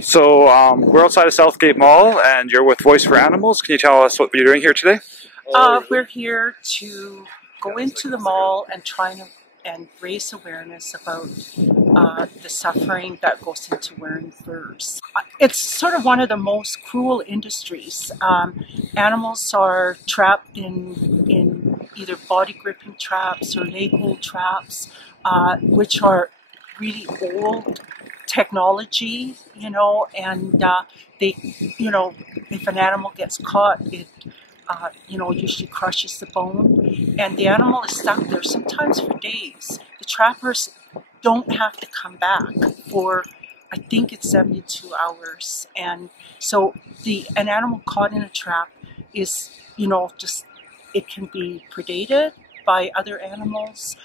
We're outside of Southgate Mall, and you're with Voice for Animals. Can you tell us what you're doing here today? We're here to go into the mall and and raise awareness about the suffering that goes into wearing furs. It's sort of one of the most cruel industries. Animals are trapped in either body gripping traps or leg hold traps, which are really old technology, and if an animal gets caught, it usually crushes the bone, and the animal is stuck there sometimes for days. The trappers don't have to come back for, I think it's 72 hours, and so an animal caught in a trap is, it can be predated by other animals.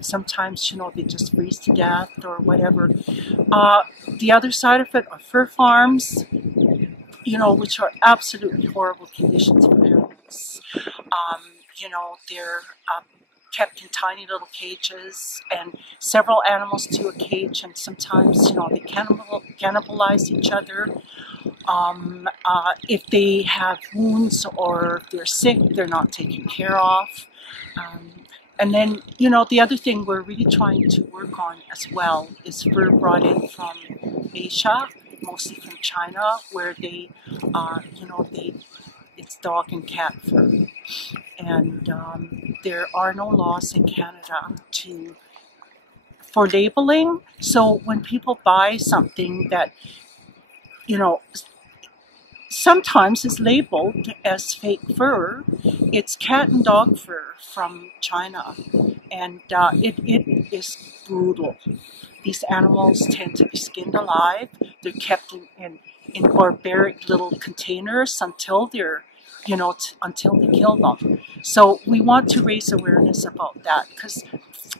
Sometimes, they just freeze to death or whatever. The other side of it are fur farms, which are absolutely horrible conditions for animals. They're kept in tiny little cages, and several animals to a cage, and sometimes, they cannibalize each other. If they have wounds or if they're sick, they're not taken care of. And then, the other thing we're really trying to work on as well is fur brought in from Asia, mostly from China, where it's dog and cat fur. And there are no laws in Canada for labeling. So when people buy something that, sometimes is labeled as fake fur, it's cat and dog fur from China, and it is brutal. These animals tend to be skinned alive. They're kept in barbaric little containers until they're, until they kill them. So we want to raise awareness about that, because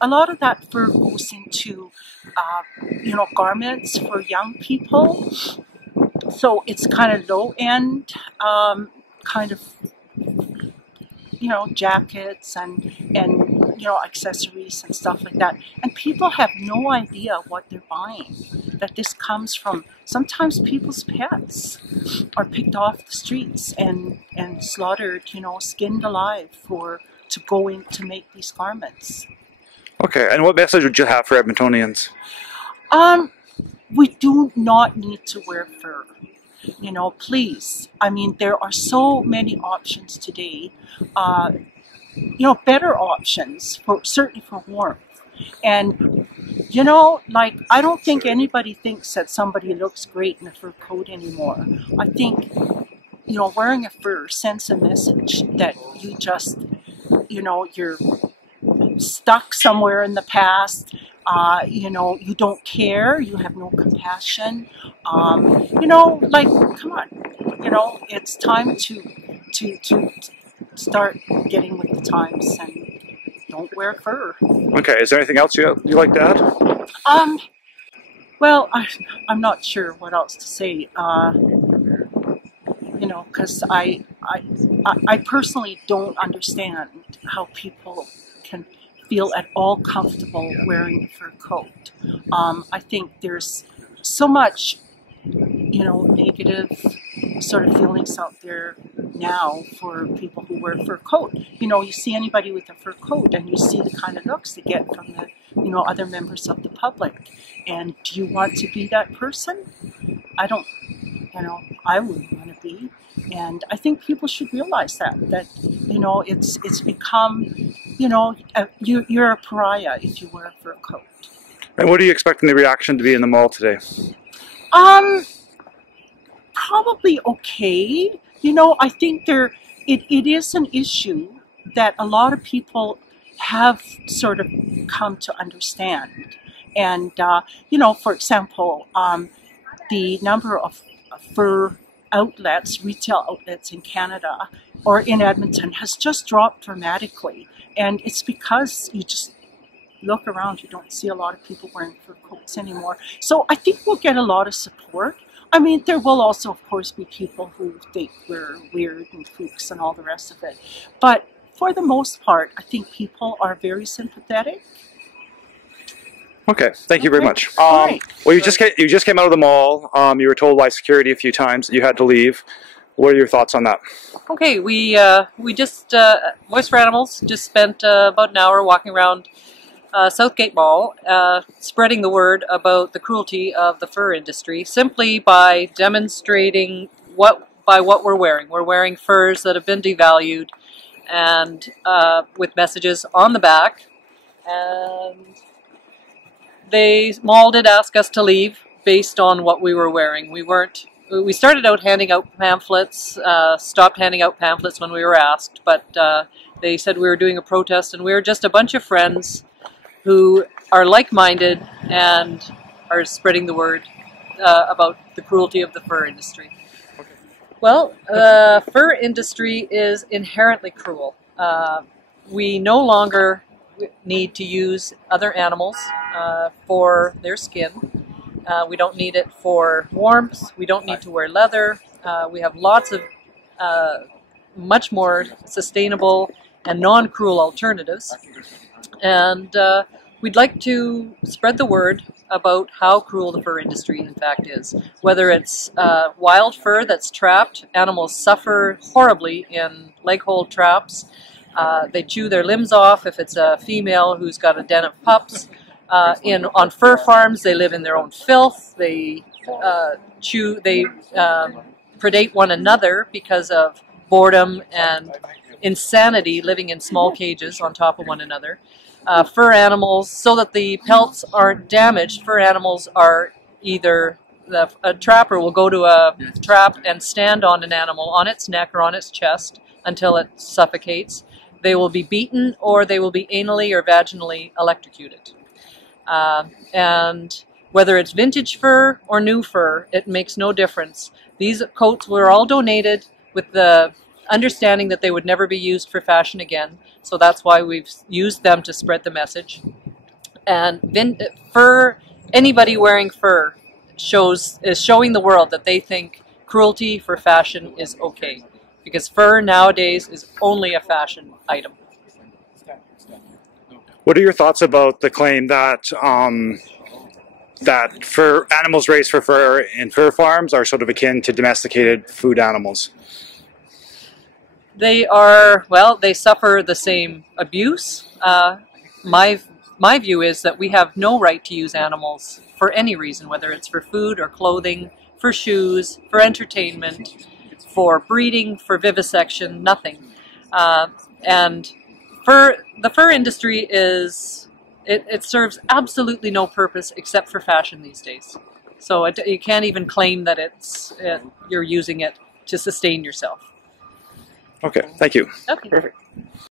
a lot of that fur goes into, garments for young people. So it's kind of low end, kind of, jackets and accessories and stuff like that. And people have no idea what they're buying, that this comes from sometimes people's pets are picked off the streets and slaughtered, skinned alive to go in to make these garments. Okay, and what message would you have for Edmontonians? We do not need to wear fur. Please. I mean, there are so many options today. Better options certainly for warmth. And, I don't think anybody thinks that somebody looks great in a fur coat anymore. I think, wearing a fur sends a message that you just, you're stuck somewhere in the past. You don't care, you have no compassion. Come on, it's time to start getting with the times and don't wear fur. Okay, is there anything else you'd like to add? Well, I'm not sure what else to say, because I personally don't understand how people can feel at all comfortable wearing a fur coat. I think there's so much, negative sort of feelings out there now for people who wear a fur coat. You see anybody with a fur coat and you see the kind of looks they get from the, other members of the public. And do you want to be that person? I don't, I wouldn't want to be. And I think people should realize that it's become, you're a pariah if you wear a fur coat. And what are you expecting the reaction to be in the mall today? Probably okay. I think it is an issue that a lot of people have sort of come to understand. And, for example, the number of fur outlets, retail outlets in Canada or in Edmonton has just dropped dramatically. And it's because you just look around, you don't see a lot of people wearing fur coats anymore. So I think we'll get a lot of support. I mean, there will also, of course, be people who think we're weird and kooks and all the rest of it. But for the most part, I think people are very sympathetic. Okay, thank you very much. Right. Well, you just came out of the mall. You were told by security a few times that you had to leave. What are your thoughts on that? Okay, we just Voice for Animals just spent about an hour walking around Southgate Mall, spreading the word about the cruelty of the fur industry simply by demonstrating by what we're wearing. We're wearing furs that have been devalued, and with messages on the back. And Mall did ask us to leave based on what we were wearing. We started out handing out pamphlets, stopped handing out pamphlets when we were asked, but they said we were doing a protest, and we were just a bunch of friends who are like-minded and are spreading the word about the cruelty of the fur industry. Well, the fur industry is inherently cruel. We no longer need to use other animals for their skin. We don't need it for warmth. We don't need to wear leather. We have lots of much more sustainable and non-cruel alternatives. And we'd like to spread the word about how cruel the fur industry in fact is. Whether it's wild fur that's trapped, animals suffer horribly in leg hold traps. They chew their limbs off if it's a female who's got a den of pups. On fur farms, they live in their own filth. They predate one another because of boredom and insanity, living in small cages on top of one another. Fur animals, so that the pelts aren't damaged, fur animals are either a trapper will go to a trap and stand on an animal on its neck or on its chest until it suffocates. They will be beaten, or they will be anally or vaginally electrocuted. And whether it's vintage fur or new fur, it makes no difference. These coats were all donated with the understanding that they would never be used for fashion again. So that's why we've used them to spread the message. And anybody wearing fur is showing the world that they think cruelty for fashion is okay. Because fur nowadays is only a fashion item. What are your thoughts about the claim that that animals raised for fur in fur farms are sort of akin to domesticated food animals? They suffer the same abuse. My view is that we have no right to use animals for any reason, whether it's for food or clothing, for shoes, for entertainment, for breeding, for vivisection, nothing. And the fur industry it serves absolutely no purpose except for fashion these days. So you can't even claim that you're using it to sustain yourself. Okay, thank you. Okay. Perfect.